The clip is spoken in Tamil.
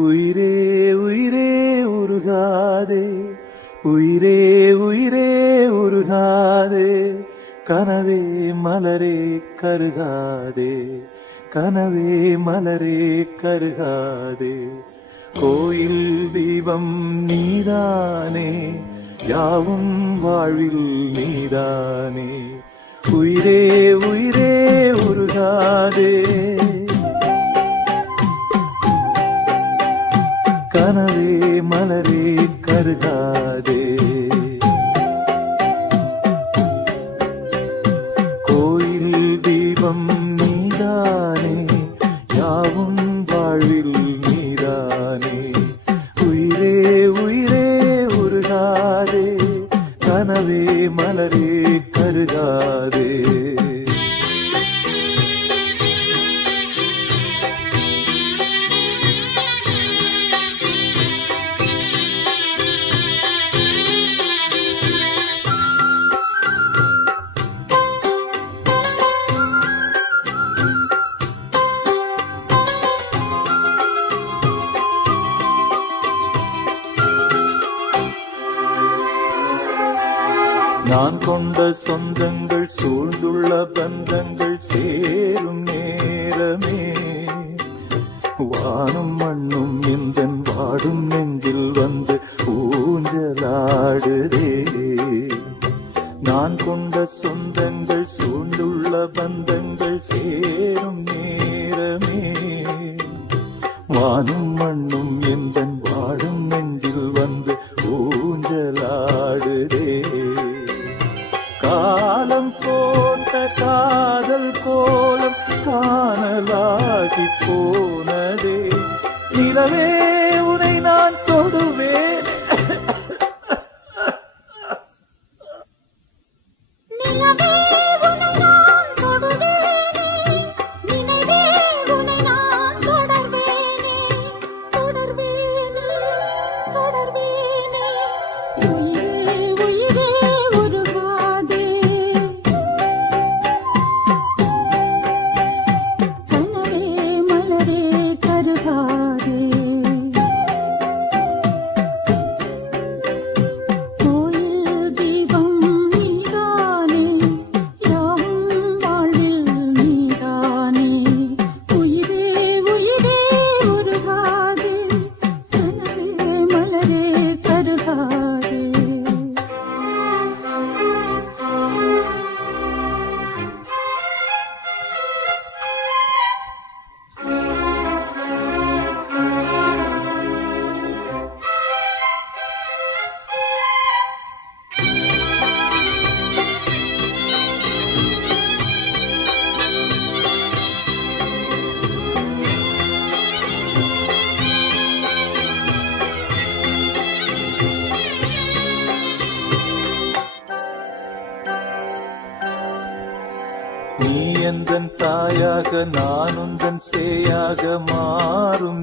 உயிரே உயிரே உருகாதே, உயிரே உயிரே உருகாதே, கனவே மலரே கருகாதே, கனவே மலரே கருகாதே. கோயில் தீபம் நீதானே, யாவும் வாழ்வில் நீதானே. உயிரே உயிரே உருகாதே, கனவே மலரே கருகாதே. கோயில் தீபம் நீதானே, யாவும் வாழ்வில் நீதானே. உயிரே உயிரே உருகாதே, கனவே மலரே கருகாதே. நான் கொண்ட சொந்தங்கள் சூழ்ந்துள்ள பந்தங்கள் சேரும் நேரமே, வானும் மண்ணும் எந்தன் வாடும் நெஞ்சில் வந்து ஊஞ்சலாடுதே. நான் கொண்ட சொந்தங்கள் சூழ்ந்துள்ள பந்தங்கள் சேரும் நேரமே, வானும் மண்ணும் எந்தன் வாடும் நெஞ்சில் வந்து ஊஞ்சலாடுதே. காலம் போட்ட காதல் கோலம் காணலாகி போனதே, நிலவே உனை நான் தொடுவேன். நீ எந்தன் தாயாக நான் உந்தன் சேயாக மாறும்